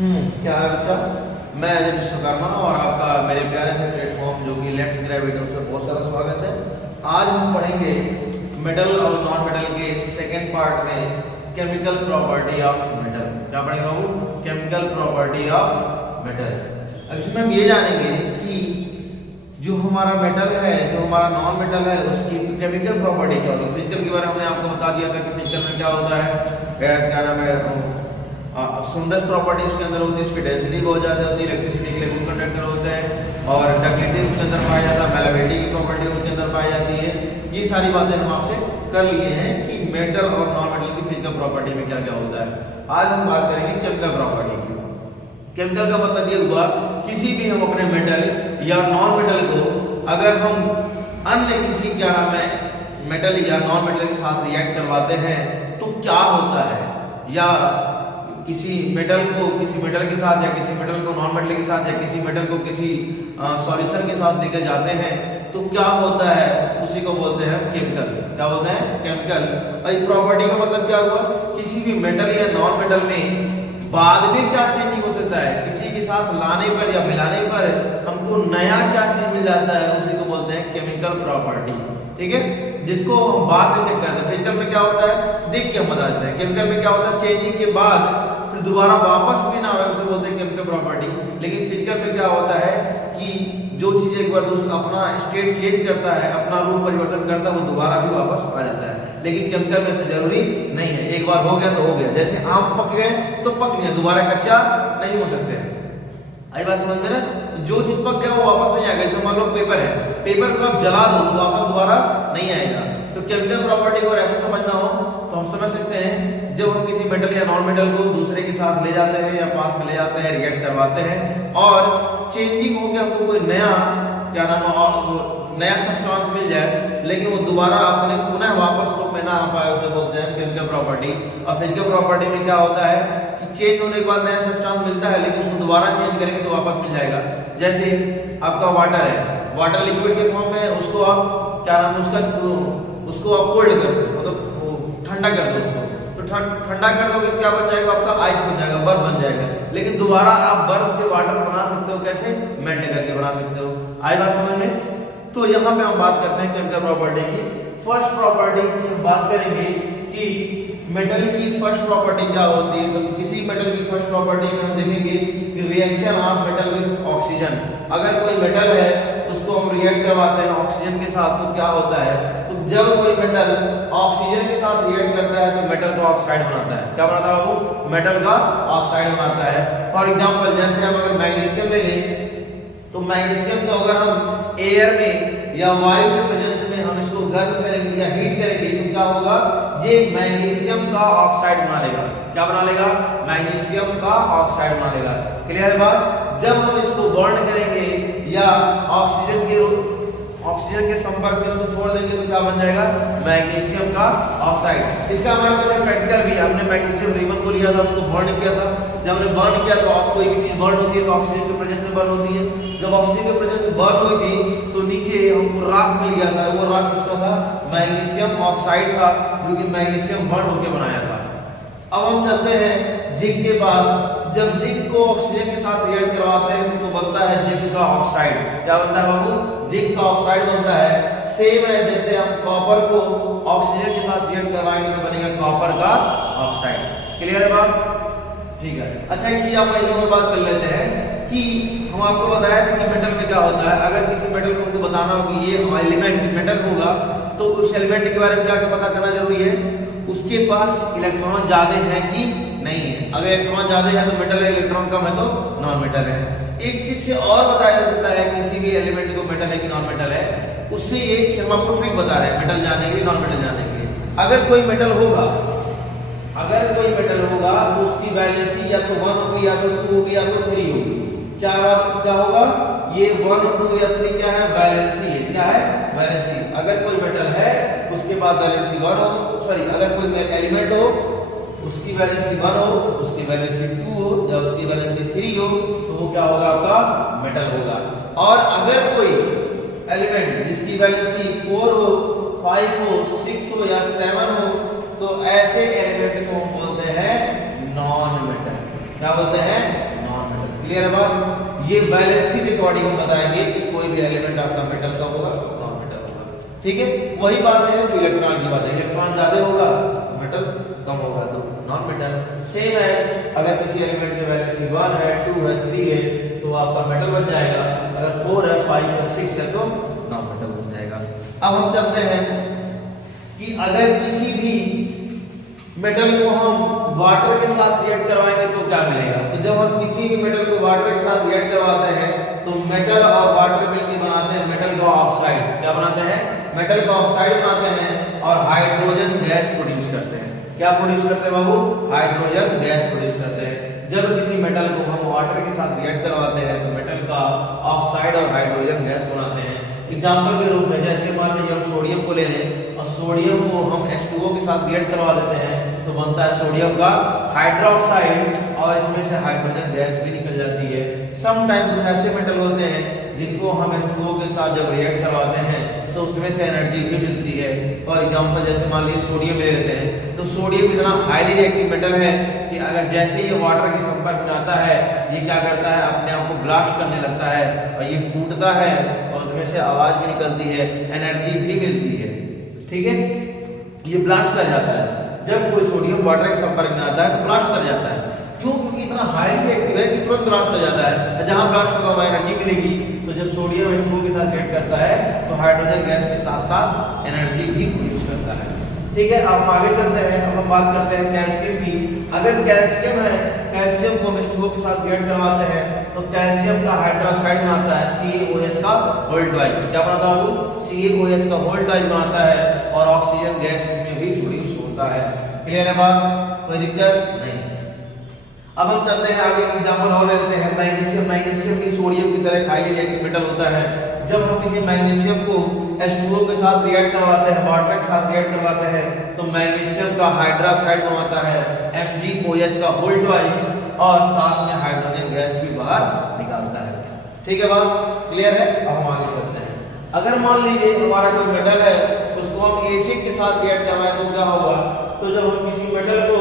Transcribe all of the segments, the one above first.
क्या है बच्चा? मैं अजय विश्वकर्मा और आपका मेरे प्यारे से प्लेटफॉर्म जो कि लेट्स ग्रेविटी उस पर बहुत सारा स्वागत है। आज हम पढ़ेंगे मेटल और नॉन मेटल के सेकेंड पार्ट में केमिकल प्रॉपर्टी ऑफ मेटल। क्या पढ़ेंगे बाबू? Chemical property of metal. अब इसमें हम ये जानेंगे कि जो हमारा मेटल है, जो हमारा नॉन मेटल है, उसकी केमिकल प्रॉपर्टी क्या होगी। फिजिकल के बारे में हमने आपको बता दिया था कि फिजिकल में क्या होता है, क्या नाम है, सुंदर प्रॉपर्टी उसके अंदर होती है, उसकी डेंसिटी बहुत ज़्यादा होती है, इलेक्ट्रिसिटी के लिए गुड कंडक्टर होता है और डक्टिलिटी उसके अंदर पाया जाता है, मेलाबिलिटी की प्रॉपर्टी उसके अंदर पाई जाती है। ये सारी बातें हम आपसे कर लिए हैं कि मेटल और नॉन मेटल की फिजिकल प्रॉपर्टी में क्या क्या होता है। आज हम बात करेंगे केमिकल प्रॉपर्टी की। केमिकल का मतलब ये हुआ किसी भी हम अपने मेटल या नॉन मेटल को अगर हम अन्य किसी क्या नाम है मेटल या नॉन मेटल के साथ रिएक्ट करवाते हैं तो क्या होता है, या किसी मेटल को किसी मेटल के साथ या किसी मेटल को नॉन मेटल के साथ या किसी मेटल को किसी सॉल्यूशन के साथ लेकर जाते हैं तो क्या होता है, उसी को बोलते हैं केमिकल। क्या बोलते हैं? केमिकल। और इस प्रॉपर्टी का मतलब क्या हुआ, किसी भी मेटल या नॉन मेटल में बाद में क्या चेंजिंग हो सकता है, किसी के साथ लाने पर या मिलाने पर हमको नया क्या चीज मिल जाता है, उसी को बोलते हैं केमिकल प्रॉपर्टी। ठीक है, जिसको हम बाद में चेक करते हैं। फिजिकल में क्या होता है देख के हम बता देते हैं। केमिकल में क्या होता है, चेंजिंग के बाद फिर दोबारा वापस भी ना हो, उसे बोलते हैं केमिकल प्रॉपर्टी। लेकिन फिजिकल में क्या होता है कि जो चीज एक बार अपना स्टेट चेंज करता है, अपना रूप परिवर्तन करता है, वो दोबारा भी वापस आ जाता है। लेकिन केमिकल में से जरूरी नहीं है, एक बार हो गया तो हो गया। जैसे आम पक गए तो पक गए, दोबारा कच्चा नहीं हो सकते हैं। आई बात समझ में ना? जो चीज पक गया वो वापस नहीं आएगा। जैसे मान लो पेपर है, पेपर को आप जला दो तो वापस दोबारा नहीं आएगा। तो केमिकल प्रॉपर्टी को ऐसे समझना हो तो हम समझ सकते हैं, जब हम किसी मेटल या नॉन मेटल को दूसरे के साथ ले जाते हैं या पास में ले जाते हैं, रिएक्ट करवाते हैं और चेंजिंग होकर हमको कोई नया क्या नाम है नया सब्सटेंस मिल जाए, लेकिन वो दोबारा अपने पुनः वापस रूप में ना आ पाए, उसे बोलते हैं केमिकल प्रॉपर्टी। और फिजिकल प्रॉपर्टी में क्या होता है कि चेंज होने के बाद नया सब्सटेंस मिलता है, लेकिन उसको दोबारा चेंज करेंगे तो वापस मिल जाएगा। जैसे आपका वाटर है, वाटर लिक्विड के फॉर्म में, उसको आप क्या नाम है उसको आप कोल्ड कर दो, मतलब ठंडा कर दो उसको, तो ठंडा कर दोगे तो क्या बन जाएगा, आपका आइस बन जाएगा, बर्फ बन जाएगा। लेकिन दोबारा आप बर्फ से वाटर बना सकते हो, कैसे? मेल्ट करके बना सकते हो। आई बात समझ में? तो यहाँ पे हम बात करते हैं केमिकल प्रॉपर्टी की। फर्स्ट प्रॉपर्टी की हम बात करेंगे कि मेटल की फर्स्ट प्रॉपर्टी क्या होती है। तो किसी मेटल की फर्स्ट प्रॉपर्टी में हम देखेंगे कि reaction of metal with oxygen. अगर कोई मेटल है उसको हम रिएक्ट करवाते हैं ऑक्सीजन के साथ तो क्या होता है, तो जब कोई मेटल ऑक्सीजन के साथ रिएक्ट करता है तो मेटल का ऑक्साइड बनाता है। क्या बनाता है वो? मेटल का ऑक्साइड बनाता है। फॉर एग्जांपल जैसे हम अगर मैग्नीशियम ले लें तो मैग्नीशियम को अगर हम एयर में या वायु के प्रेजेंस में हम इसको गर्म करेंगे या हीट करेंगे तो क्या होगा, ये मैग्नीशियम का ऑक्साइड बना लेगा। क्या बना लेगा? मैग्नीशियम का ऑक्साइड बना लेगा। क्लियर बात? जब हम इसको बर्न करेंगे या ऑक्सीजन के संपर्क में इसको छोड़ देंगे तो क्या बन जाएगा? मैग्नीशियम का ऑक्साइड। इसका हमारे पास प्रैक्टिकल भी, हमने मैग्नीशियम रिबन को लिया था, उसको बर्न किया था। जब हमने बर्न किया तो कोई भी चीज बर्न होती है तो ऑक्सीजन के प्रेजेंस में बर्न होती है। जब ऑक्सीजन के प्रेजेंस में बर्न हुई थी तो नीचे हमको राख मिल गया था। वो राख किसका था? मैग्नीशियम ऑक्साइड था, जो कि मैग्नीशियम बर्न होकर बनाया था। अब हम चलते हैं जिंक के पास। जब जिंक को ऑक्सीजन के साथ रिएक्ट करवाते हैं तो बनता है जिंक का ऑक्साइड। क्या बनता है बाबू? जिंक का ऑक्साइड बनता है। सेम है जैसे हम कॉपर को ऑक्सीजन के साथ रिएक्ट करवाएंगे तो बनेगा कॉपर का ऑक्साइड। क्लियर है बात? ठीक है। अच्छा एक चीज आप और बात कर लेते हैं कि हम आपको बताया था कि मेटल में क्या होता है। अगर किसी मेटल को हमको बताना हो कि ये एलिमेंट मेटल होगा तो उस एलिमेंट के बारे में क्या पता करना जरूरी है, उसके पास इलेक्ट्रॉन ज्यादा है कि नहीं है। अगर इलेक्ट्रॉन ज्यादा है तो मेटल है, इलेक्ट्रॉन कम है तो नॉन मेटल है। एक चीज से और बताया जा सकता है किसी भी एलिमेंट को मेटल है कि नॉन मेटल है, उससे ये कि हम आपको ट्रिक बता रहे हैं मेटल जाने के, नॉन मेटल जाने के। अगर कोई मेटल होगा तो उसकी वैलेंसी या तो 1 होगी या तो 2 होगी या तो 3 होगी। क्या होगा? ये 1 2 या 3 क्या है? वैलेंसी है। क्या है? वैलेंसी। अगर कोई मेटल है उसके पास वैलेंसी 1 हो, सॉरी अगर कोई एलिमेंट हो उसकी वैलेंसी 1 हो, उसकी वैलेंसी 2 हो या उसकी वैलेंसी 3 हो तो वो क्या होगा? आपका मेटल होगा। और अगर कोई एलिमेंट जिसकी वैलेंसी 4 हो, 5 हो, 6 हो या 7 हो तो ऐसे एलिमेंट को हम बोलते हैं नॉन मेटल। क्या बोलते हैं? क्लियर है बात? ये बैलेंसिंग अकॉर्डिंग हम बताएंगे कि कोई भी एलिमेंट आपका मेटल का होगा नॉन मेटल होगा। ठीक है, वही बात है जो इलेक्ट्रॉन की बात है, इलेक्ट्रॉन ज्यादा होगा तो मेटल कम होगा तो नॉन मेटल। सेम है, अगर किसी एलिमेंट की वैलेंसी 1 है, 2 है, 3 है तो आपका मेटल बन जाएगा, अगर 4 है, 5 है, 6 है तो नॉन मेटल बन जाएगा। अब हम चलते हैं कि अगर किसी भी मेटल को हम वाटर के साथ रिएक्ट करवाएंगे तो क्या मिलेगा। तो जब हम किसी भी मेटल को वाटर के साथ रिएक्ट करवाते हैं तो मेटल और वाटर मिलकर बनाते हैं मेटल का ऑक्साइड। क्या बनाते हैं? मेटल का ऑक्साइड बनाते हैं और हाइड्रोजन गैस प्रोड्यूस करते हैं। क्या प्रोड्यूस करते हैं बाबू? हाइड्रोजन गैस प्रोड्यूस करते हैं। जब किसी मेटल को हम वाटर के साथ रिएक्ट करवाते हैं तो मेटल का ऑक्साइड और हाइड्रोजन गैस बनाते हैं। एग्जाम्पल के रूप में जैसे मान लीजिए हम सोडियम को ले लें और सोडियम को हम H2O के साथ रिएक्ट करवा देते हैं तो बनता है सोडियम का हाइड्रोक्साइड और इसमें से हाइड्रोजन गैस भी निकल जाती है। सम टाइम कुछ ऐसे मेटल होते हैं जिनको हम H2O के साथ जब रिएक्ट करवाते हैं तो उसमें से एनर्जी भी मिलती है। फॉर एग्जांपल जैसे मान लीजिए सोडियम ले लेते हैं तो सोडियम इतना हाईली रिएक्टिव मेटल है कि अगर जैसे ये वाटर के संपर्क में आता है ये क्या करता है, अपने आप को ब्लास्ट करने लगता है और ये फूटता है और उसमें से आवाज भी निकलती है, एनर्जी भी मिलती है। ठीक है, ये ब्लास्ट कर जाता है। जब कोई सोडियम वाटर के संपर्क में आता है तो ब्लास्ट कर जाता है। क्यों? क्योंकि इतना हाईली रिएक्टिव है कि तुरंत ब्लास्ट हो जाता है। जहां ब्लास्ट होगा वहां एनर्जी मिलेगी। तो जब सोडियम H2O के साथ रिएक्ट करता है तो हाइड्रोजन गैस के साथ साथ एनर्जी भी प्रोड्यूस करता है। ठीक है, अब आगे चलते हैं। अब हम बात करते हैं कैल्शियम की। अगर कैल्शियम है, कैल्शियम को हम H2O के साथ रिएक्ट करवाते हैं तो कैल्शियम का हाइड्रोक्साइड बनाता है CaOH का होल ट्वाइस। क्या बनाता है वो? CaOH का होल ट्वाइस बनाता है और ऑक्सीजन गैस इसमें भी प्रोड्यूस होता है। क्लियर है बात? कोई दिक्कत नहीं। अब हम चलते हैं आगे, एग्जांपल और ले लेते हैं मैग्नीशियम। मैग्नीशियम भी सोडियम की तरह हाईली रिएक्टिव मेटल होता है। जब हम किसी मैग्नीशियम को H2O के साथ रिएक्ट करवाते हैं, वाटर के साथ रिएक्ट करवाते हैं तो मैग्नीशियम का हाइड्रोक्साइड बनाता है FgOH का होल ट्वाइस और साथ में हाइड्रोजन गैस भी बाहर निकालता है। ठीक है बात? क्लियर है? अब हम आगे चलते हैं। अगर मान लीजिए हमारा कोई मेटल है उसको हम एसिड के साथ रिएक्ट करवाएं तो क्या होगा? तो जब हम किसी मेटल को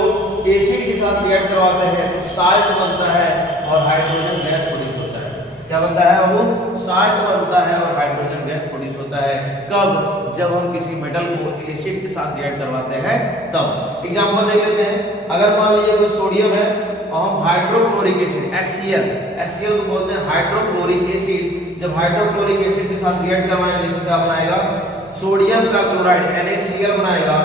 एसिड के साथ रिएक्ट करवाते हैं तो साल्ट बनता है और हाइड्रोजन गैस प्रोड्यूस होता है। क्या बनता है वो? साल्ट बनता है और हाइड्रोजन गैस प्रोड्यूस होता है। कब? जब हम किसी मेटल को एसिड के साथ रिएक्ट करवाते हैं तब। एग्जांपल देख लेते हैं। अगर मान लीजिए कोई सोडियम है और हम हाइड्रोक्लोरिक एसिड HCl को बोलते हैं हाइड्रोक्लोरिक एसिड। जब हाइड्रोक्लोरिक एसिड के साथ रिएक्ट करवाएंगे तो क्या बनाएगा? सोडियम का क्लोराइड NaCl बनाएगा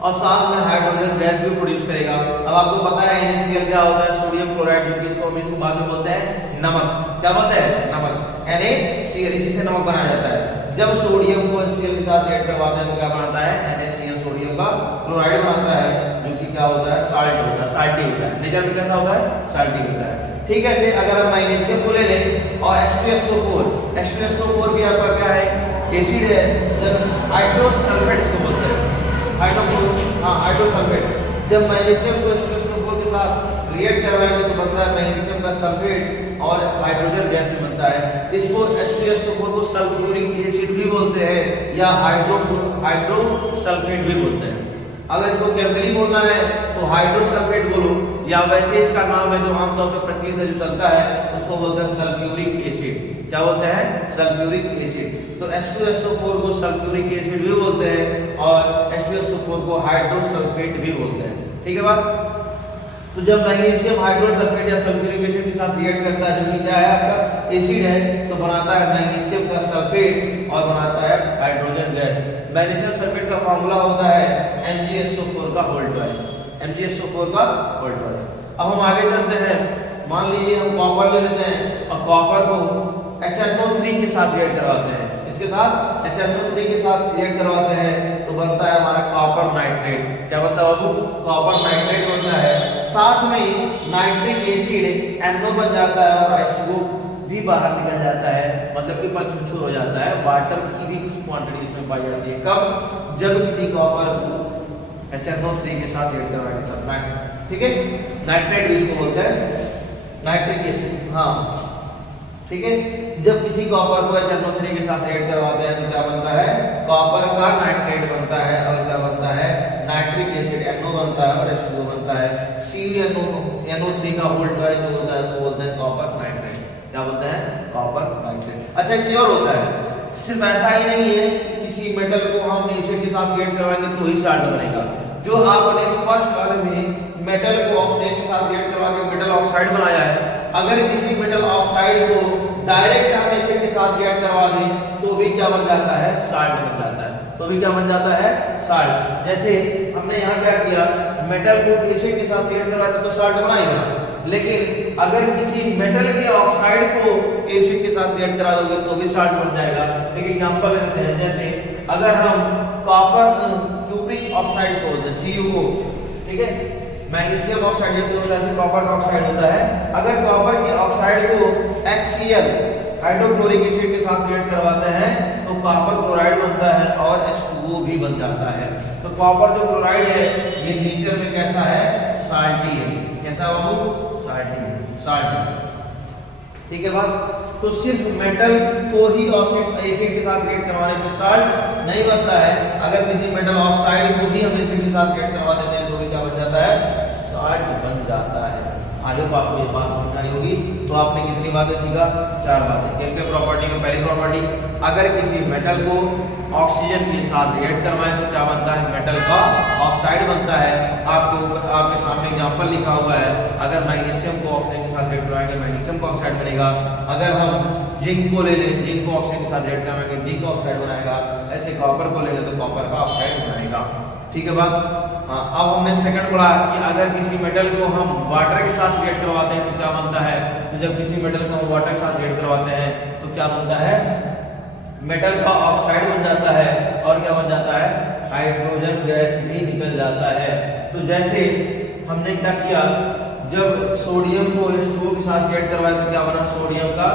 और साथ में हाइड्रोजन गैस भी प्रोड्यूस करेगा। अब आपको पता है NaCl क्या होता है? सोडियम क्लोराइड, जो कि इसको हम इसको बाद में बोलते हैं नमक। क्या बोलते हैं? नमक। NaCl, इसी से नमक बनाया जाता है। जब सोडियम को HCl के साथ रिएक्ट करवाते हैं तो क्या बनाता है? NaCl सोडियम का क्लोराइड बनाता है जो कि क्या होता है? साल्ट होता है, साल्टी होता है। नेचर में कैसा होता है? साल्टी होता है। ठीक है, फिर अगर हम मैग्नीशियम को ले लें और H2SO4 भी आपका क्या है? एसिड है। जब हाइड्रोसल्फेट इसको बोलते हैं, हाइड्रोसल्फेट। जब मैग्नीशियम को H2SO4 के साथ रिएक्ट करवाएंगे तो बनता है मैग्नीशियम का सल्फेट और हाइड्रोजन गैस भी बनता है। इसको H2SO4 को सल्फ्यूरिक एसिड भी बोलते हैं या हाइड्रोसल्फेट भी बोलते हैं। अगर इसको केमिकली बोलना है तो हाइड्रोसल्फेट बोलो, या वैसे इसका नाम है जो आमतौर पर प्रचलित है जो चलता है उसको बोलते हैं सल्फ्यूरिक एसिड। क्या बोलते हैं? Sulphuric acid. तो H2SO4 को सल्फ्यूरिक एसिड भी बोलते हैं और H2SO4 को हाइड्रोसल्फेट भी बोलते हैं। ठीक है बात? तो जब मैग्नीशियम हाइड्रोसल्फेट या सल्फ्यूरिक एसिड के साथ रिएक्ट करता है जो कि क्या है आपका? एसिड है, तो बनाता है मैग्नीशियम का सल्फेट और बनाता है हाइड्रोजन गैस। मैग्नीशियम सल्फेट का फार्मूला होता है MgSO4 का होल ट्वाइस। MgSO4 का होल ट्वाइस। अब हम आगे चलते हैं। मान लीजिए हम कॉपर ले लेते हैं और कॉपर को HNO3 के साथ रिएक्ट करवाते हैं। इसके साथ HNO3 के साथ रिएक्ट करवाते हैं तो बनता है हमारा कॉपर नाइट्रेट। क्या बनता है बाबू? कॉपर नाइट्रेट बनता है। साथ में नाइट्रिक एसिड NO बन जाता है और H2O भी बाहर निकल जाता है, मतलब कि पचुछुर हो जाता है। वाटर की भी कुछ क्वांटिटी इसमें पाई जाती है। कब? जब किसी कॉपर को HNO3 के साथ रिएक्ट करवाएंगे तब। ठीक है, नाइट्रेट भी इसको बोलते हैं, नाइट्रिक एसिड। हाँ ठीक है, जब किसी कॉपर को HNO3 के साथ रिएक्ट करवाते हैं तो क्या बनता है? कॉपर का नाइट्रेट बनता है और क्या बनता है? नाइट्रिक एसिड NO बनता है और H2O बनता है। CuNO NO3 का होल्ड ट्वाइस जो होता है उसको बोलते हैं कॉपर नाइट्रेट। क्या बोलते हैं? Copper nitrate. अच्छा एक चीज और होता है, सिर्फ ऐसा ही नहीं है किसी मेटल को हम एसिड के साथ रिएक्ट करवाएंगे तो ही साल्ट बनेगा। जो आपने फर्स्ट वाले में मेटल को ऑक्सीजन के साथ रिएक्ट करवा के मेटल ऑक्साइड बनाया है, अगर किसी मेटल ऑक्साइड को डायरेक्ट हम एसिड के साथ रिएक्ट करवा दें तो भी क्या बन जाता है? साल्ट बन जाता है। तो भी क्या बन जाता है? साल्ट। जैसे हमने यहाँ क्या किया, मेटल को एसिड के साथ रिएक्ट करवाया तो साल्ट बनाएगा, लेकिन अगर किसी मेटल के ऑक्साइड को एसिड के साथ रिएक्ट करा दोगे तो भी साल्ट बन जाएगा। एक एग्जांपल लेते हैं, जैसे अगर हम कॉपर क्यूप्रिक ऑक्साइड को बोलते हैं CuO, ठीक है, मैग्नीशियम ऑक्साइड जैसे होता है कॉपर का ऑक्साइड होता है, अगर कॉपर के ऑक्साइड को HCl हाइड्रोक्लोरिक एसिड के साथ रिएक्ट करवाते हैं तो कॉपर क्लोराइड बनता है और H2O भी बन जाता है। तो कॉपर जो क्लोराइड है ये नेचर में कैसा है? साल्टी है। कैसा बाबू? साल्टी है, साल्ट। ठीक है बात। तो सिर्फ मेटल को ही एसिड के साथ रिएक्ट करवाने में साल्ट नहीं बनता है, अगर किसी मेटल ऑक्साइड को भी हम एसिड के साथ रिएक्ट करवा देते हैं तो भी क्या बन जाता है? साल्ट बन जाता है। आगे आपको ये बात समझ आई होगी। तो आपने कितनी बातें सीखा? 4 बातें। केमिकल प्रॉपर्टी में पहली प्रॉपर्टी, अगर किसी मेटल को ऑक्सीजन के साथ रिएक्ट करवाएं तो क्या बनता है? मेटल का ऑक्साइड बनता है। आपके सामने एग्जांपल लिखा हुआ है, अगर मैग्नीशियम को ऑक्सीजन के साथ रिएक्ट करवाएंगे मैग्नीशियम का ऑक्साइड बनेगा। अगर हम जिंक को ले लें, जिंक को ऑक्सीजन के साथ रिएक्ट करवाएंगे जिंक का ऑक्साइड बनाएगा। ऐसे कॉपर को ले लें तो कॉपर का ऑक्साइड बनाएगा। ठीक है बात। अब हमने सेकंड पढ़ा कि अगर किसी मेटल को हम वाटर के साथ रिएक्ट करवाते हैं तो क्या बनता है? तो जब किसी मेटल को हम वाटर के साथ रिएक्ट करवाते हैं तो क्या बनता है? मेटल का ऑक्साइड बन जाता है और क्या बन जाता है? हाइड्रोजन गैस भी निकल जाता है। तो जैसे हमने क्या किया, जब सोडियम को H2O के साथ रिएक्ट करवाया तो क्या बना? सोडियम का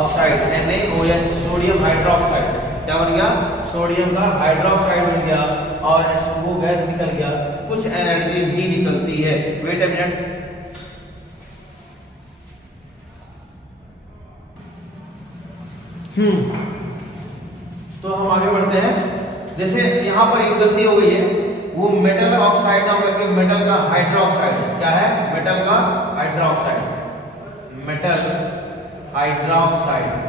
ऑक्साइड NaOH, सोडियम हाइड्रोक्साइड। क्या बन गया? सोडियम का हाइड्रोक्साइड बन गया और H2O गैस निकल गया। कुछ एनर्जी भी निकलती है। Wait a minute. तो हम आगे बढ़ते हैं। जैसे यहाँ पर एक गलती हो गई है, वो मेटल ऑक्साइड ना करके मेटल का हाइड्रोक्साइड। क्या है? मेटल का हाइड्रोक्साइड। Metal hydroxide.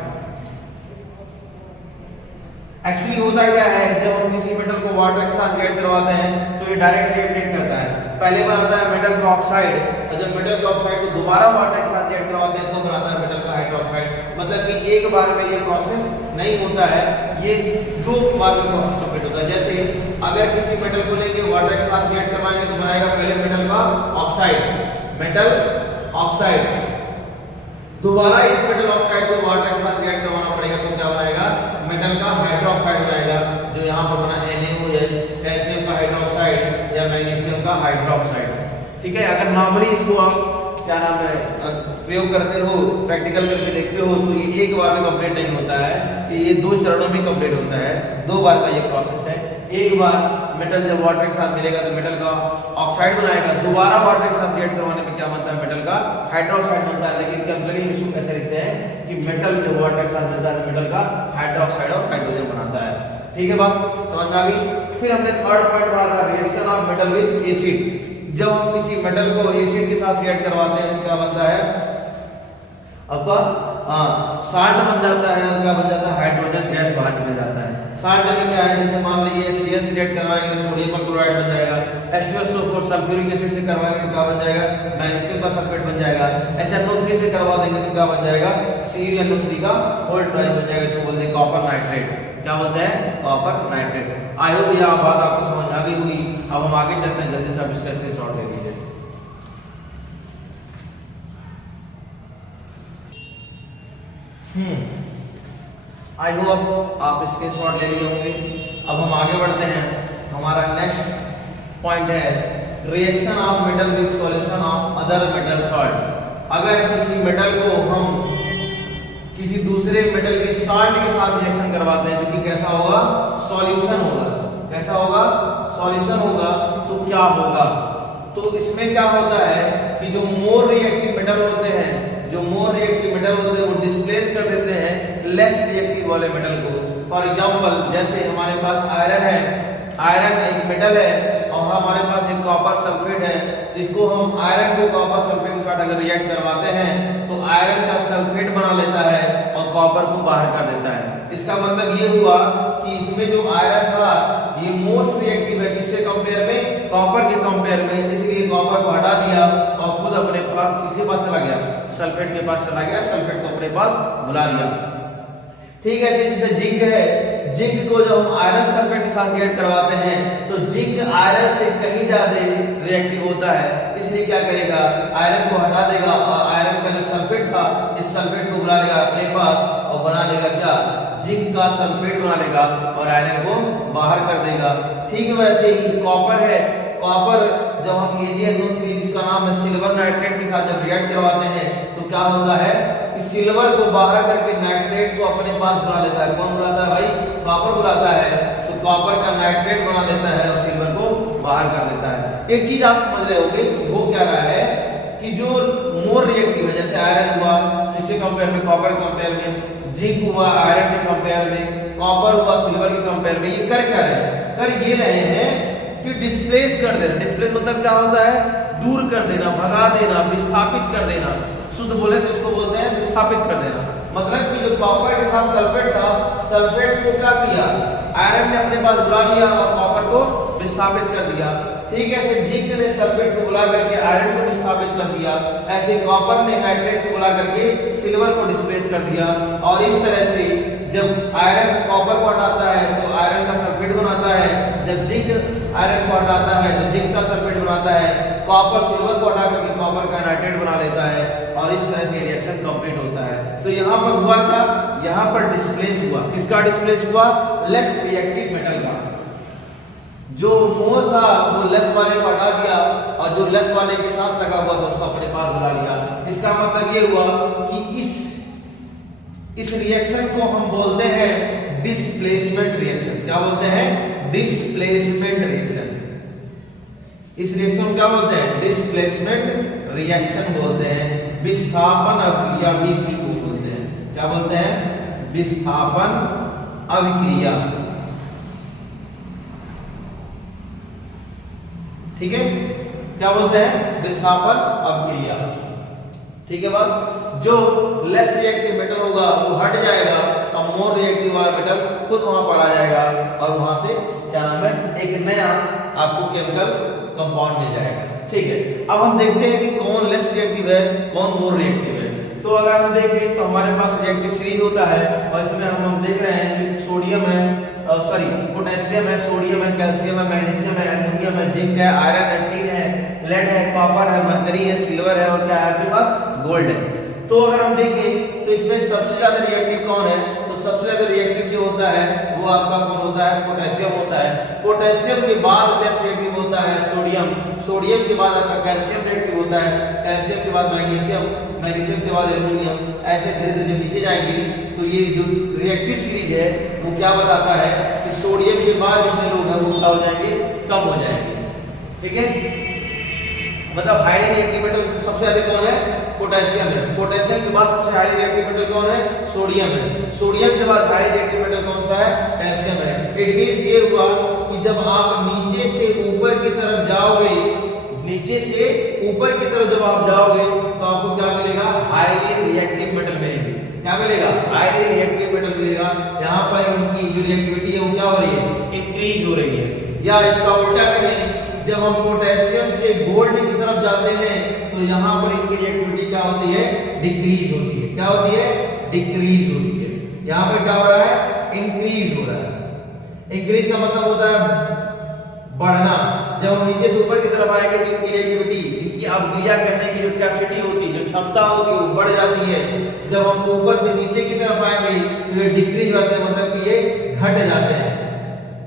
एक्चुअली होता क्या है, जब हम किसी मेटल को वाटर के साथ रिएक्ट करवाते हैं तो ये डायरेक्ट रिएक्ट करता है। पहले बनाता है मेटल का ऑक्साइड, और जब मेटल का ऑक्साइड को दोबारा वाटर के साथ रिएक्ट करवाते हैं तो बनाता है मेटल का हाइड्रोक्साइड। मतलब कि एक बार में ये प्रोसेस नहीं होता है, ये 2 बार में कंप्लीट होता है। जैसे अगर किसी मेटल को लेके वाटर के साथ रिएक्ट करवाएंगे तो बनाएगा पहले मेटल का ऑक्साइड, मेटल ऑक्साइड। दोबारा इस मेटल ऑक्साइड को वाटर के साथ रिएक्ट करवाना पड़ेगा तो क्या बनाएगा? मेटल का हाइड्रोक्साइड बनाएगा, जो यहाँ पर बना NaOH, कैल्शियम का हाइड्रोक्साइड या मैग्नीशियम का हाइड्रोक्साइड। ठीक है। अगर नॉर्मली इसको आप क्या नाम है प्रयोग करते हो, प्रैक्टिकल करके देखते हो तो ये एक बार में कंप्लीट नहीं होता है, कि ये 2 चरणों में कंप्लीट होता है। 2 बार का ये प्रोसेस है। एक बार मेटल जब वाटर के साथ मिलेगा तो मेटल का ऑक्साइड बनाएगा, दोबारा वाटर के साथ रिएक्ट करवाने में क्या बनता है? मेटल का हाइड्रोक्साइड बनता है। लेकिन केमिकली इसको कैसे लिखते हैं कि मेटल जब वाटर के साथ मिलता है तो मेटल का हाइड्रोक्साइड और हाइड्रोजन बनाता है। ठीक है, बात समझ आ गई। फिर हमने थर्ड पॉइंट पढ़ा था, reaction of metal with acid. जब हम किसी मेटल को एसिड के साथ रिएक्ट करवाते हैं तो क्या बनता है? आपका साल्ट बन जाता है और क्या बन जाता है? हाइड्रोजन गैस बाहर निकल जाता है। साल्ट में क्या है, जैसे मान लीजिए CH रिएक्ट करवाएंगे तो सोडियम का क्लोराइड बन जाएगा। H2SO4 सल्फ्यूरिक एसिड से करवाएंगे तो क्या बन जाएगा? मैग्नीशियम का सल्फेट बन जाएगा। HNO3 से करवा देंगे तो क्या बन जाएगा? ClNO3 का होल्ड ट्वाइस बन जाएगा। इसको बोलते हैं कॉपर नाइट्रेट। क्या बोलते हैं? Copper nitrate. आई होप ये बात आपको समझ आ गई होगी। अब हम आगे चलते हैं, जल्दी से आप इसका स्क्रीनशॉट ले लीजिए। आई होप आप स्क्रीनशॉट ले लिए होंगे। अब हम आगे बढ़ते हैं। हमारा नेक्स्ट पॉइंट है reaction of metal with solution of other metal salt. अगर किसी मेटल को हम किसी दूसरे मेटल के सॉल्ट के साथ रिएक्शन करवाते हैं जो कि कैसा होगा? सॉल्यूशन होगा। कैसा होगा? सॉल्यूशन होगा। तो क्या होगा? तो इसमें क्या होता है कि जो मोर रिएक्टिव मेटल होते हैं, जो मोर रिएक्टिव मेटल होते हैं वो डिस्प्लेस कर देते हैं लेस रिएक्टिव वाले मेटल को। फॉर एग्जांपल, जैसे हमारे पास आयरन है, आयरन एक मेटल है और हमारे पास एक कॉपर सल्फेट है। इसको हम आयरन को कॉपर सल्फेट के साथ अगर रिएक्ट करवाते हैं तो आयरन का सल्फेट बना लेता है और कॉपर को बाहर कर देता है। इसका मतलब ये हुआ कि इसमें जो आयरन था ये मोस्ट रिएक्टिव है, किससे कंपेयर में? कॉपर के कंपेयर में। इसलिए कॉपर को हटा दिया और खुद अपने पास किसके पास चला गया? सल्फेट के पास चला गया, सल्फेट को अपने पास बुला लिया। ठीक है, जैसे जिंक है, जिंक को जब हम आयरन सल्फेट के साथ रिएक्ट करवाते हैं तो जिंक आयरन से कहीं ज्यादा रिएक्टिव होता है, इसलिए क्या करेगा? आयरन को हटा देगा और आयरन का जो सल्फेट था इस सल्फेट को बुला लेगा अपने पास और बना लेगा क्या? जिंक का सल्फेट बना लेगा और आयरन को बाहर कर देगा। ठीक वैसे ही कॉपर है, कॉपर जब हम AgNO3 जिसका नाम है सिल्वर नाइट्रेट के साथ जब रिएक्ट करवाते हैं तो क्या होता है कि सिल्वर को बाहर करके नाइट्रेट को अपने पास बुला लेता है। कौन बुलाता है भाई? कॉपर बुलाता है। तो कॉपर का नाइट्रेट बना लेता है और सिल्वर को बाहर कर देता है। एक चीज आप समझ रहे होंगे कि हो क्या रहा है कि जो मोर रिएक्टिव है, जैसे आयरन हुआ किससे कंपेयर में? कॉपर के कंपेयर में, जिंक हुआ आयरन के कंपेयर में, कॉपर हुआ सिल्वर के कंपेयर में, ये कर क्या रहे हैं? कर ये रहे हैं कि डिस्प्लेस कर देना। डिस्प्लेस मतलब क्या होता है? दूर कर देना, भगा देना, विस्थापित कर देना। शुद्ध बोले तो इसको बोलते हैं विस्थापित कर देना। मतलब कि जो कॉपर के साथ सल्फेट था, सल्फेट को क्या किया? आयरन ने अपने पास बुला लिया और कॉपर को विस्थापित कर दिया। ठीक है, ऐसे जिंक ने सल्फेट को बुला करके आयरन को विस्थापित कर दिया, ऐसे कॉपर ने नाइट्रेट को बुला करके सिल्वर को डिस्प्लेस कर दिया। और इस तरह से जब आयरन कॉपर को हटाता है तो आयरन का सल्फेट बनाता है, जब जिंक आयरन को हटाता है तो जिंक का सल्फेट बनाता है, कॉपर सिल्वर को हटा करके कॉपर का नाइट्रेट बना लेता है और इस तरह से रिएक्शन कंप्लीट होता है। तो यहाँ पर हुआ क्या? यहाँ पर डिस्प्लेस हुआ। किसका डिस्प्लेस हुआ? लेस रिएक्टिव मेटल का। जो मोर था वो लेस वाले को हटा दिया और जो लेस वाले के साथ लगा हुआ था उसको अपने पास बुला लिया। इसका मतलब ये हुआ कि इस रिएक्शन को हम बोलते हैं डिस्प्लेसमेंट रिएक्शन। क्या बोलते हैं? Displacement reaction. इस रिएक्शन को क्या बोलते हैं? डिस्प्लेसमेंट रिएक्शन बोलते हैं। विस्थापन अभिक्रिया भी इसी को बोलते हैं। क्या बोलते हैं? विस्थापन अभिक्रिया। ठीक है, क्या बोलते हैं? विस्थापन अभिक्रिया। ठीक है बात। जो लेस रिएक्टिव मेटल होगा वो हट जाएगा और मोर रिएक्टिव वाला मेटल खुद वहां पर आ जाएगा और वहां से क्या नाम है? एक नया आपको केमिकल कंपाउंड मिल जाएगा। ठीक है, अब हम देखते हैं कि कौन लेस रिएक्टिव है, कौन मोर रिएक्टिव है। तो अगर हम देखें तो हमारे पास रिएक्टिव सीरीज होता है और इसमें हम देख रहे हैं कि सोडियम है, पोटेशियम है, सोडियम है, कैल्शियम है, मैग्नीशियम है, एल्युमिनियम है, जिंक है, आयरन है, टिन है, लेड है, कॉपर है, मरकरी है, सिल्वर है और क्या है आपके पास? गोल्ड है। तो अगर हम देखें तो इसमें सबसे ज्यादा रिएक्टिव कौन है? तो सबसे ज्यादा रिएक्टिव जो होता है वो आपका कौन होता है? पोटेशियम होता है। पोटेशियम के बाद लेस रिएक्टिव होता है सोडियम, सोडियम के बाद आपका कैल्शियम रिएक्टिव होता है, कैल्शियम के बाद मैग्नीशियम, मैग्नीशियम के बाद एल्युमिनियम। ऐसे धीरे धीरे नीचे जाएंगे तो ये जो रिएक्टिव सीरीज है वो क्या बताता है कि सोडियम के बाद जितने लोग हैं वो क्या हो जाएंगे? कम हो जाएंगे। ठीक है, मतलब हाईली रिएक्टिव मेटल सबसे ज्यादा कौन है? पोटेशियम है। पोटेशियम के बाद सबसे हाईली रिएक्टिव मेटल कौन है? सोडियम है। सोडियम के बाद हाईली रिएक्टिव मेटल कौन सा है? कैल्शियम है। इट मींस ये हुआ कि जब आप नीचे से ऊपर की तरफ जाओगे, नीचे से ऊपर की तरफ जब आप जाओगे तो आपको क्या मिलेगा? हाईली रिएक्टिव मेटल मिलेंगे। क्या मिलेगा? हाईली रिएक्टिव मेटल मिलेगा। यहाँ पर इनकी जो रिएक्टिविटी है वो क्या हो रही है? इंक्रीज हो रही है। या इसका उल्टा कहें, जब हम पोटेशियम से गोल्ड की तरफ जाते हैं तो यहाँ पर इनकी रिएक्टिविटी क्या होती है? डिक्रीज होती है। क्या होती है? डिक्रीज होती है। यहाँ पर क्या हो रहा है? इंक्रीज हो रहा है। इंक्रीज का मतलब होता है बढ़ना। जब हम नीचे से ऊपर की तरफ आएंगे तो इनकी रिएक्टिविटी, इनकी अभिक्रिया करने की जो कैपेसिटी होती है, जो क्षमता होती है वो बढ़ जाती है। जब हम ऊपर से नीचे की तरफ आएंगे तो ये डिक्रीज होते हैं, मतलब कि ये घट जाते हैं।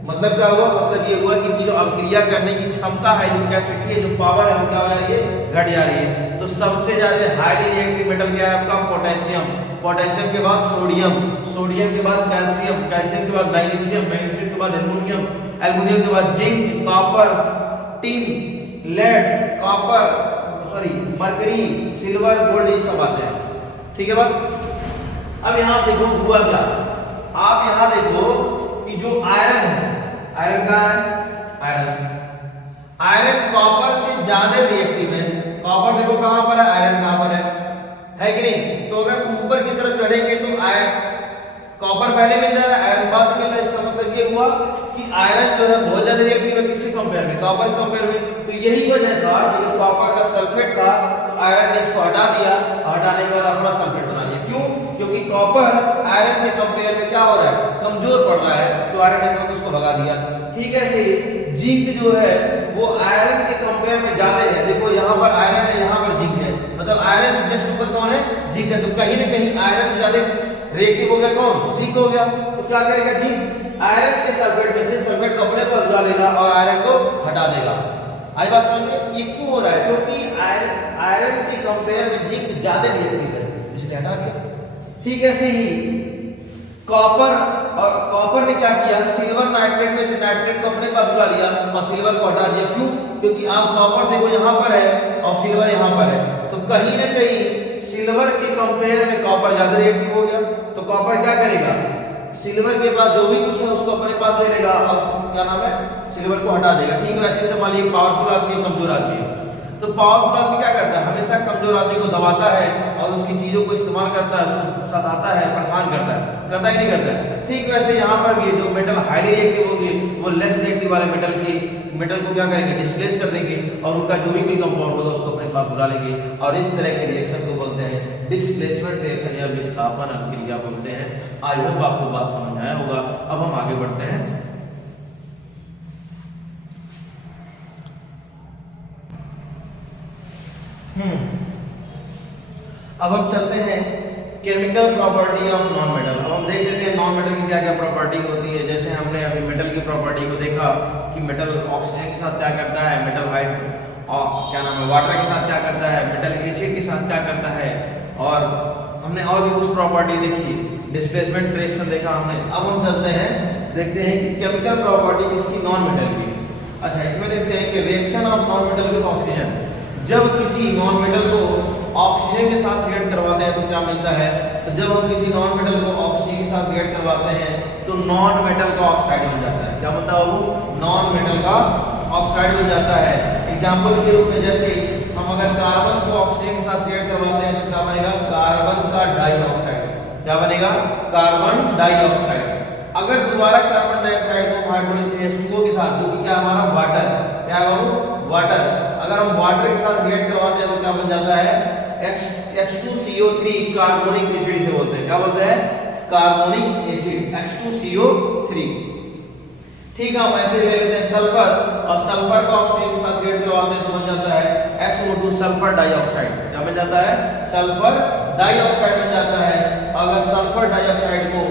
मतलब क्या हुआ? मतलब ये हुआ कि इनकी जो अभिक्रिया करने की क्षमता है, जो कैपेसिटी है, जो पावर है वो क्या हो रही है? घट जा रही है। तो सबसे ज्यादा हाईली रिएक्टिव मेटल क्या है आपका? पोटेशियम। पोटेशियम के बाद सोडियम, सोडियम के बाद कैल्शियम, कैल्शियम के बाद मैग्नीशियम, मैग्नीशियम के बाद एल्युमिनियम, एल्युमिनियम के बाद zinc, copper, tin, lead, mercury, silver, gold, ये सब आते हैं। ठीक है बात। अब यहाँ देखो हुआ क्या? आप यहाँ देखो कि जो आयरन है, आयरन का है, आयरन कॉपर से ज्यादा रिएक्टिव है। कॉपर देखो कहां पर है, आयरन कहां पर है कि नहीं। तो अगर ऊपर की तरफ चढ़ेंगे तो कॉपर पहले मिल जाएगा, आयरन बाद में मिल रहा है। इसका मतलब ये हुआ कि आयरन जो है बहुत ज्यादा रिएक्टिव है किससे कंपेयर में, कॉपर के कंपेयर में। तो यही वजह था कि जब कॉपर का सल्फेट था तो आयरन ने इसको हटा दिया, और हटाने के बाद अपना सल्फेट बना लिया। क्यों? क्योंकि कॉपर आयरन के कंपेयर में क्या हो रहा है, कमजोर पड़ रहा है, तो आयरन ने उसको भगा दिया। ठीक है, ऐसे जिंक जो है वो आयरन के कंपेयर में ज्यादा है। देखो यहाँ पर आयरन है, यहाँ पर जिंक है, मतलब आयरन से जस्ट ऊपर कौन है, जिंक है। तो कहीं ना कहीं आयरन से ज्यादा रिएक्टिव हो गया कौन, जिंक हो गया। तो क्या करेगा जिंक, आयरन के सल्फेट में से सल्फेट को अपने पर उड़ा लेगा और आयरन को हटा देगा। आई बात समझ में? ये क्यों हो रहा है, क्योंकि आयरन के कंपेयर में जिंक ज्यादा रिएक्टिव है, इसलिए हटा दिया। ठीक है, ऐसे ही कॉपर ने क्या किया, सिल्वर नाइट्रेट में से नाइट्रेट को अपने पास बुला लिया और सिल्वर को हटा दिया। क्यों? क्योंकि आप कॉपर देखो यहाँ पर है और सिल्वर यहाँ पर है, तो कहीं ना कहीं सिल्वर के कंपेयर में कॉपर ज्यादा रिएक्टिव हो गया। तो कॉपर क्या करेगा, सिल्वर के पास जो भी कुछ है उसको अपने पास ले लेगा और क्या नाम है, सिल्वर को हटा देगा। ठीक है, ऐसे मान लीजिए पावरफुल आदमी है, कमजोर आदमी है, तो पावरफुल आदमी क्या करता है, हमेशा कमजोर आदमी को दबाता है और उसकी चीजों को इस्तेमाल करता है, उसको सताता है, परेशान करता है, करता ही नहीं करता है। ठीक वैसे यहाँ पर भी जो मेटल हाईली रिएक्टिव होंगे वो लेस रिएक्टिव वाले मेटल को क्या करेंगे, डिस्प्लेस कर देंगे और उनका जो भी कोई कंपाउंड होगा उसको अपने पास बुला लेंगे। और इस तरह के रिएक्शन को बोलते हैं डिस्प्लेसमेंट रिएक्शन या विस्थापन क्रिया बोलते हैं। आई होप आपको बात समझ आया होगा। अब हम आगे बढ़ते हैं। अब हम चलते हैं chemical property of non metal. अब हम देख लेते हैं नॉन मेटल की क्या क्या प्रॉपर्टी होती है। जैसे हमने अभी मेटल की प्रॉपर्टी को देखा कि मेटल ऑक्सीजन के साथ क्या करता है, मेटल और क्या नाम है, वाटर के साथ क्या करता है, मेटल एसिड के साथ क्या करता है, और हमने और भी कुछ प्रॉपर्टी देखी, डिस्प्लेसमेंट रिएक्शन देखा हमने। अब हम चलते हैं, देखते हैं कि केमिकल प्रॉपर्टी किसकी, नॉन मेटल की। अच्छा, इसमें देखते हैं कि reaction of non metal with oxygen. जब किसी नॉन मेटल को ऑक्सीजन के साथ रिएक्ट करवाते हैं तो क्या मिलता है, तो जब हम किसी नॉन मेटल को ऑक्सीजन के साथ रिएक्ट करवाते हैं तो नॉन मेटल का ऑक्साइड बन जाता है। क्या बनता है वो, नॉन मेटल का ऑक्साइड बन जाता है। एग्जांपल के रूप में जैसे हम अगर कार्बन को ऑक्सीजन के साथ रिएक्ट करवाते हैं तो क्या बनेगा, कार्बन का डाइऑक्साइड। क्या बनेगा, कार्बन डाइऑक्साइड। अगर दोबारा कार्बन डाइऑक्साइड को हाइड्रोजन H2O के साथ, जो कि क्या हमारा वाटर, क्या है वो, वाटर, अगर हम वाटर के साथ रिएक्ट करवाते हैं तो क्या बन जाता है, H2CO3, कार्बोनिक एसिड से बोलते हैं। क्या बोलते हैं, कार्बोनिक एसिड, H2CO3। ठीक है, हम ऐसे ले लेते हैं सल्फर, और सल्फर का ऑक्सीजन के साथ रिएक्ट करवाते हैं तो बन जाता है SO2, सल्फर डाइऑक्साइड। क्या बन जाता है, सल्फर डाइऑक्साइड बन जाता है। अगर सल्फर डाइऑक्साइड को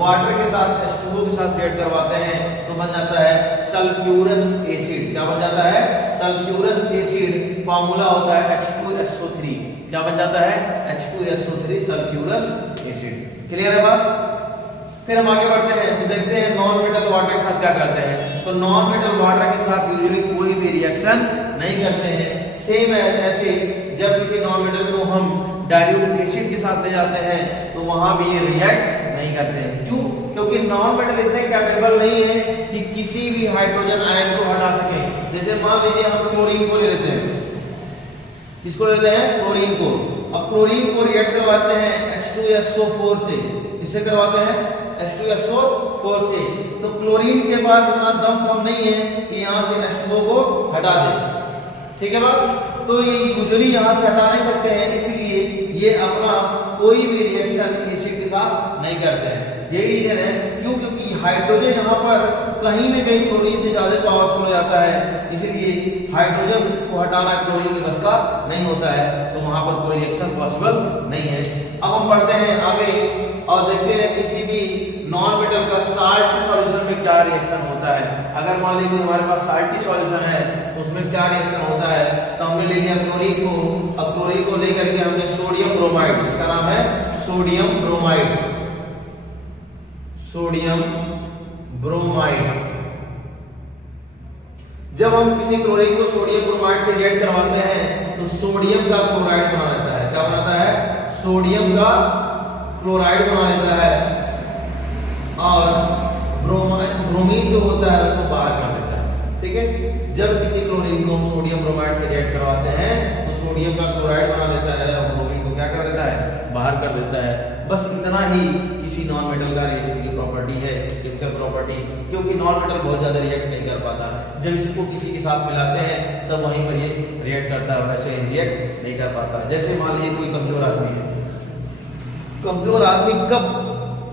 वाटर के साथ H2O के साथ रिएक्ट करवाते हैं तो बन जाता है सल्फ्यूरस एसिड। क्या बन जाता है, सल्फ्यूरस एसिड। फार्मूला होता है H2SO3। क्या बन जाता है, H2SO3, सल्फ्यूरस एसिड। क्लियर है बात? फिर हम आगे बढ़ते हैं तो देखते हैं नॉन मेटल वाटर के साथ क्या करते हैं। तो नॉन मेटल वाटर के साथ यूजुअली कोई भी रिएक्शन नहीं करते हैं। सेम है ऐसे जब किसी नॉन मेटल को हम डाइल्यूट एसिड के साथ ले जाते हैं तो वहां भी ये रिएक्ट नहीं करते हैं। क्यों? क्योंकि नॉन मेटल इतने कैपेबल नहीं है कि किसी भी हाइड्रोजन आयन को हटा सके। जैसे मान लीजिए हम क्लोरीन को ले लेते हैं, किसको लेते हैं, क्लोरीन को। अब क्लोरीन को रिएक्ट करवाते हैं H2SO4 से, किससे करवाते हैं, H2SO4 से। तो क्लोरीन के पास इतना दम कम नहीं है कि यहाँ से H2O को हटा दे। ठीक है बात? तो ये यूजुअली यहाँ से हटा नहीं सकते हैं, इसलिए ये अपना कोई भी रिएक्शन एसिड के साथ नहीं करते हैं। यही रीजन है क्यों, क्योंकि हाइड्रोजन यहाँ पर कहीं न कहीं क्लोरीन से ज्यादा पावरफुल हो जाता है, इसलिए हाइड्रोजन को हटाना क्लोरीन के बस का नहीं होता है, तो वहां पर कोई रिएक्शन पॉसिबल नहीं है। अब हम बढ़ते हैं आगे और देखते हैं किसी भी नॉन मेटल का साल्ट सॉल्यूशन में क्या रिएक्शन होता है। अगर मान लीजिए हमारे पास साल्टी सॉल्यूशन है तो उसमें क्या रिएक्शन होता है, तो हमने ले लिया क्लोरीन को। अब क्लोरीन को लेकर के हमने सोडियम ब्रोमाइड, इसका नाम है सोडियम ब्रोमाइड, सोडियम ब्रोमाइड। जब हम किसी क्लोरीन को सोडियम ब्रोमाइड से रिएक्ट करवाते हैं तो सोडियम का क्लोराइड बना लेता है। क्या बनाता है, सोडियम का क्लोराइड बना लेता है और ब्रोमीन जो होता है उसको बाहर कर देता है। ठीक है, जब किसी क्लोरीन को हम सोडियम ब्रोमाइड से रिएक्ट करवाते हैं तो सोडियम का क्लोराइड बना देता है और ब्रोमीन को क्या कर देता है, बाहर कर देता है। बस इतना ही किसी नॉन मेटल का रिएक्शन की प्रॉपर्टी है, इसका प्रॉपर्टी, क्योंकि नॉन मेटल बहुत ज्यादा रिएक्ट नहीं कर पाता। जब इसको किसी के साथ मिलाते हैं तब वहीं पर ये रिएक्ट करता है, वैसे रिएक्ट नहीं कर पाता। जैसे मान लीजिए कोई कमजोर आदमी है, कमजोर आदमी कब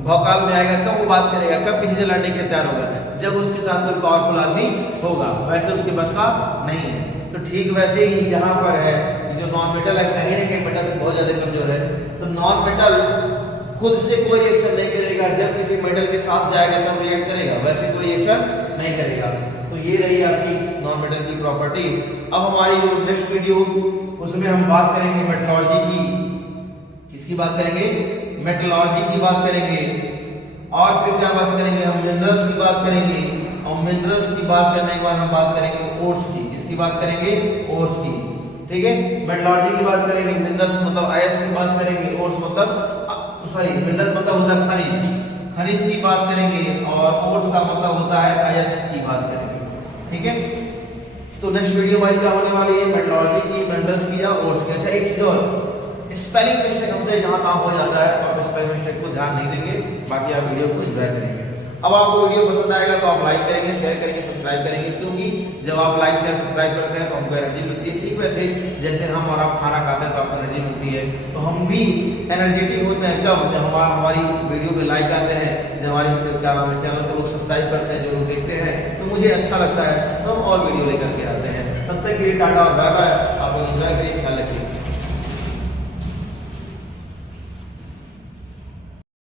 भौकाल में आएगा, कब वो बात करेगा, कब किसी से लड़ने के तैयार होगा, जब उसके साथ कोई पावरफुल आदमी होगा, वैसे उसके बस का नहीं है। तो ठीक वैसे ही यहाँ पर है, जो नॉन मेटल है कहीं ना कहीं मेटल से बहुत ज्यादा कमजोर है, तो नॉन मेटल खुद से कोई रिएक्शन नहीं करेगा, जब किसी मेटल के साथ जाएगा तब रिएक्ट करेगा, वैसे कोई रिएक्शन नहीं करेगा। तो ये रही आपकी नॉन मेटल की प्रॉपर्टी। अब हमारी जो नेक्स्ट वीडियो उसमें हम बात करेंगे मेटलॉर्जी की। किसकी बात करेंगे? मेटलॉर्जी की बात करेंगे। और फिर क्या बात करेंगे? हम मिनरल्स की बात करेंगे, और मिनरल्स की बात करने के बाद हम बात करेंगे ओर्स की। किसकी बात करेंगे? ओर्स की। ठीक है, मेटलॉर्जी की बात करेंगे, मिनरल्स मतलब आयस की बात करेंगे, ओर्स मतलब सॉरी मिनरल मतलब होता है खनिज, खनिज की बात करेंगे, और ओर्स का मतलब होता है आयस की बात करेंगे। ठीक है, तो नेक्स्ट वीडियो हमारी क्या होने वाली है? मेटलॉर्जी की, मिनरल्स की या ओर्स की। अच्छा एक चीज और, स्पेलिंग मिस्टेक हमसे जहां तहां हो जाता है, तो आप स्पेलिंग मिस्टेक को ध्यान नहीं देंगे, बाकी आप वीडियो को एंजॉय करेंगे। अब आपको वीडियो पसंद आएगा तो आप लाइक करेंगे, शेयर करेंगे, सब्सक्राइब करेंगे, क्योंकि जब आप लाइक शेयर सब्सक्राइब करते हैं तो हमको एनर्जी मिलती है। ठीक वैसे जैसे हम और आप खाना खाते हैं तो आपको एनर्जी मिलती है, तो हम भी एनर्जेटिक होते हैं कब? जब हमारी वीडियो पे लाइक आते हैं, जब हमारी वीडियो क्या नाम है चैनल को लोग सब्सक्राइब करते हैं, जो लोग देखते हैं, तो मुझे अच्छा लगता है, तो हम और वीडियो लेकर के आते हैं। तब तक के लिए टाटा और बाय बाय, आप लोग एंजॉय करिए, ख्याल रखिए।